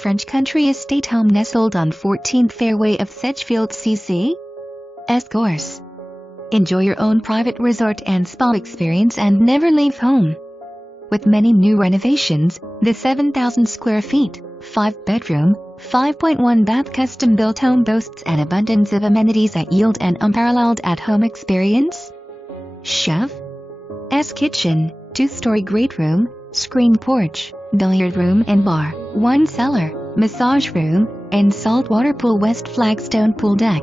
French country estate home nestled on 14th fairway of Sedgefield CCâ. Course. Enjoy your own private resort and spa experience and never leave home. With many new renovations, the 7,000 square feet, 5-bedroom, 5.1 bath custom-built home boasts an abundance of amenities that yield an unparalleled at-home experience. Chefâ's kitchen, 2-story great room, screen porch, billiard room and bar, 1 cellar, massage room, and saltwater pool, west flagstone pool deck.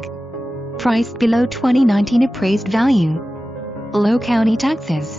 Priced below 2019 appraised value. Low county taxes.